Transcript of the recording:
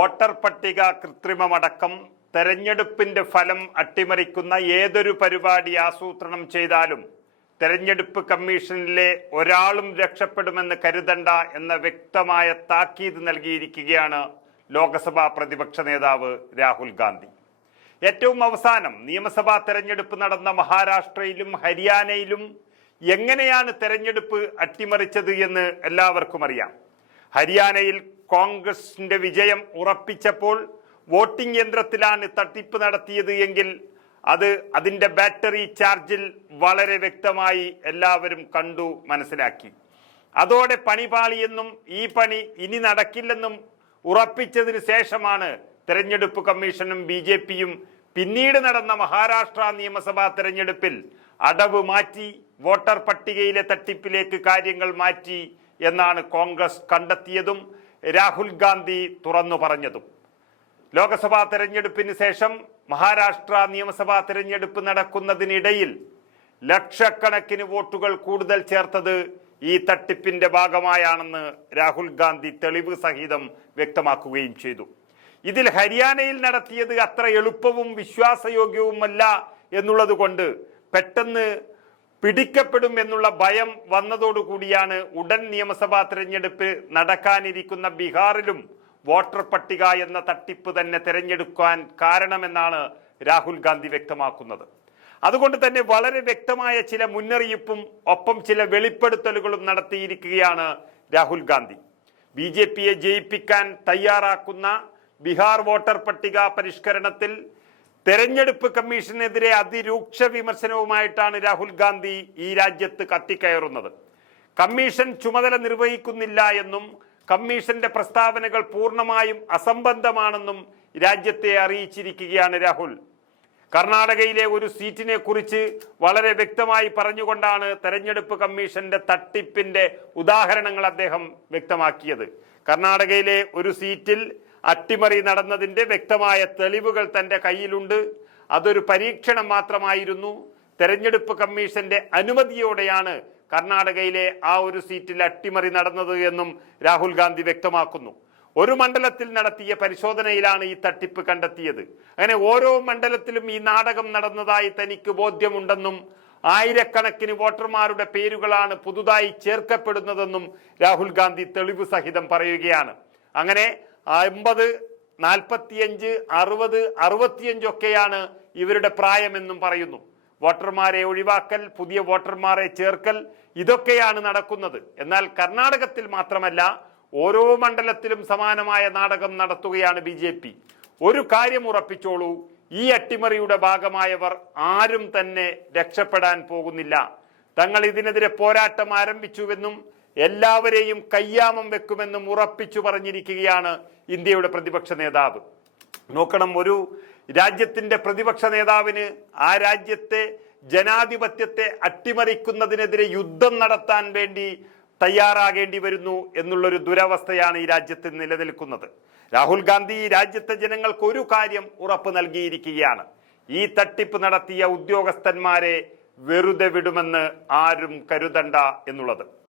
Voter പട്ടിക കൃത്രിമമടക്കം തെരഞ്ഞെടുപ്പിന്റെ ഫലം അട്ടിമറിക്കുന്ന ഏതൊരു പരിപാടി ആസൂത്രണം ചെയ്താലും തെരഞ്ഞെടുപ്പ് കമ്മീഷനിലെ ഒരാളും രക്ഷപ്പെടുമെന്ന് കരുതണ്ട എന്ന വ്യക്തമായ താക്കീത് നൽകിയിരിക്കുകയാണ് ലോക്സഭാ പ്രതിപക്ഷ നേതാവ് രാഹുൽ ഗാന്ധി. ഏറ്റവും അവസാനം നിയമസഭാ തെരഞ്ഞെടുപ്പ് നടന്ന മഹാരാഷ്ട്രയിലും ഹരിയാനയിലും എങ്ങനെയാണ് തെരഞ്ഞെടുപ്പ് അട്ടിമറിച്ചത് എന്ന് എല്ലാവർക്കും അറിയാം. ഹരിയാനയിൽ കോൺഗ്രസിന്റെ വിജയം ഉറപ്പിച്ചപ്പോൾ വോട്ടിംഗ് യന്ത്രത്തിലാണ് തട്ടിപ്പ് നടത്തിയത് എങ്കിൽ അതിന്റെ ബാറ്ററി ചാർജിൽ വളരെ വ്യക്തമായി എല്ലാവരും കണ്ടു മനസ്സിലാക്കി. അതോടെ പണി പാളിയെന്നും ഈ പണി ഇനി നടക്കില്ലെന്നും ഉറപ്പിച്ചതിന് ശേഷമാണ് തെരഞ്ഞെടുപ്പ് കമ്മീഷനും BJPയും പിന്നീട് നടന്ന മഹാരാഷ്ട്ര നിയമസഭാ തെരഞ്ഞെടുപ്പിൽ അടവ് മാറ്റി വോട്ടർ പട്ടികയിലെ തട്ടിപ്പിലേക്ക് കാര്യങ്ങൾ മാറ്റി എന്നാണ് കോൺഗ്രസ് കണ്ടെത്തിയതും രാഹുൽ ഗാന്ധി തുറന്നു പറഞ്ഞതും. ലോക്സഭാ തെരഞ്ഞെടുപ്പിന് ശേഷം മഹാരാഷ്ട്ര നിയമസഭാ തെരഞ്ഞെടുപ്പ് നടക്കുന്നതിനിടയിൽ ലക്ഷക്കണക്കിന് വോട്ടുകൾ കൂടുതൽ ചേർത്തത് ഈ തട്ടിപ്പിന്റെ ഭാഗമായാണെന്ന് രാഹുൽ ഗാന്ധി തെളിവ് സഹിതം വ്യക്തമാക്കുകയും ചെയ്തു. ഇതിൽ ഹരിയാനയിൽ നടത്തിയത് അത്ര എളുപ്പവും വിശ്വാസയോഗ്യവുമല്ല എന്നുള്ളത് കൊണ്ട് പെട്ടെന്ന് പിടിക്കപ്പെടും എന്നുള്ള ഭയം വന്നതോടുകൂടിയാണ് ഉടൻ നിയമസഭാ തെരഞ്ഞെടുപ്പ് നടക്കാനിരിക്കുന്ന ബീഹാറിലും വോട്ടർ പട്ടിക എന്ന തട്ടിപ്പ് തന്നെ തെരഞ്ഞെടുക്കാൻ കാരണമെന്നാണ് രാഹുൽ ഗാന്ധി വ്യക്തമാക്കുന്നത്. അതുകൊണ്ട് തന്നെ വളരെ വ്യക്തമായ ചില മുന്നറിയിപ്പും ഒപ്പം ചില വെളിപ്പെടുത്തലുകളും നടത്തിയിരിക്കുകയാണ് രാഹുൽ ഗാന്ധി. BJPയെ ജയിപ്പിക്കാൻ തയ്യാറാക്കുന്ന ബീഹാർ വോട്ടർ പട്ടിക പരിഷ്കരണത്തിൽ തെരഞ്ഞെടുപ്പ് കമ്മീഷനെതിരെ അതിരൂക്ഷ വിമർശനവുമായിട്ടാണ് രാഹുൽ ഗാന്ധി ഈ രാജ്യത്ത് കത്തിക്കയറുന്നത്. കമ്മീഷൻ ചുമതല നിർവഹിക്കുന്നില്ല എന്നും കമ്മീഷന്റെ പ്രസ്താവനകൾ പൂർണ്ണമായും അസംബന്ധമാണെന്നും രാജ്യത്തെ അറിയിച്ചിരിക്കുകയാണ് രാഹുൽ. കർണാടകയിലെ ഒരു സീറ്റിനെ കുറിച്ച് വളരെ വ്യക്തമായി പറഞ്ഞുകൊണ്ടാണ് തെരഞ്ഞെടുപ്പ് കമ്മീഷന്റെ തട്ടിപ്പിന്റെ ഉദാഹരണങ്ങൾ അദ്ദേഹം വ്യക്തമാക്കിയത്. കർണാടകയിലെ ഒരു സീറ്റിൽ അട്ടിമറി നടന്നതിന്റെ വ്യക്തമായ തെളിവുകൾ തന്റെ കയ്യിലുണ്ട്. അതൊരു പരീക്ഷണം മാത്രമായിരുന്നു. തെരഞ്ഞെടുപ്പ് കമ്മീഷന്റെ അനുമതിയോടെയാണ് കർണാടകയിലെ ആ ഒരു സീറ്റിൽ അട്ടിമറി നടന്നത് എന്നും രാഹുൽ ഗാന്ധി വ്യക്തമാക്കുന്നു. ഒരു മണ്ഡലത്തിൽ നടത്തിയ പരിശോധനയിലാണ് ഈ തട്ടിപ്പ് കണ്ടെത്തിയത്. അങ്ങനെ ഓരോ മണ്ഡലത്തിലും ഈ നാടകം നടന്നതായി തനിക്ക് ബോധ്യമുണ്ടെന്നും ആയിരക്കണക്കിന് വോട്ടർമാരുടെ പേരുകളാണ് പുതുതായി ചേർക്കപ്പെടുന്നതെന്നും രാഹുൽ ഗാന്ധി തെളിവ് സഹിതം പറയുകയാണ്. അങ്ങനെ 50, 45, 60, 65 ഒക്കെയാണ് ഇവരുടെ പ്രായമെന്നും പറയുന്നു. വോട്ടർമാരെ ഒഴിവാക്കൽ, പുതിയ വോട്ടർമാരെ ചേർക്കൽ, ഇതൊക്കെയാണ് നടക്കുന്നത്. എന്നാൽ കർണാടകത്തിൽ മാത്രമല്ല, ഓരോ മണ്ഡലത്തിലും സമാനമായ നാടകം നടത്തുകയാണ് BJP. ഒരു കാര്യം ഉറപ്പിച്ചോളൂ, ഈ അട്ടിമറിയുടെ ഭാഗമായവർ ആരും തന്നെ രക്ഷപ്പെടാൻ പോകുന്നില്ല. തങ്ങൾ ഇതിനെതിരെ പോരാട്ടം ആരംഭിച്ചുവെന്നും എല്ലാവരെയും കയ്യാമം വെക്കുമെന്നും ഉറപ്പിച്ചു പറഞ്ഞിരിക്കുകയാണ് ഇന്ത്യയുടെ പ്രതിപക്ഷ നേതാവ്. നോക്കണം, ഒരു രാജ്യത്തിന്റെ പ്രതിപക്ഷ നേതാവിന് ആ രാജ്യത്തെ ജനാധിപത്യത്തെ അട്ടിമറിക്കുന്നതിനെതിരെ യുദ്ധം നടത്താൻ വേണ്ടി തയ്യാറാകേണ്ടി വരുന്നു എന്നുള്ളൊരു ദുരവസ്ഥയാണ് ഈ രാജ്യത്ത് നിലനിൽക്കുന്നത്. രാഹുൽ ഗാന്ധി ഈ രാജ്യത്തെ ജനങ്ങൾക്ക് ഒരു കാര്യം ഉറപ്പ് നൽകിയിരിക്കുകയാണ്: ഈ തട്ടിപ്പ് നടത്തിയ ഉദ്യോഗസ്ഥന്മാരെ വെറുതെ വിടുമെന്ന് ആരും കരുതണ്ട എന്നുള്ളത്.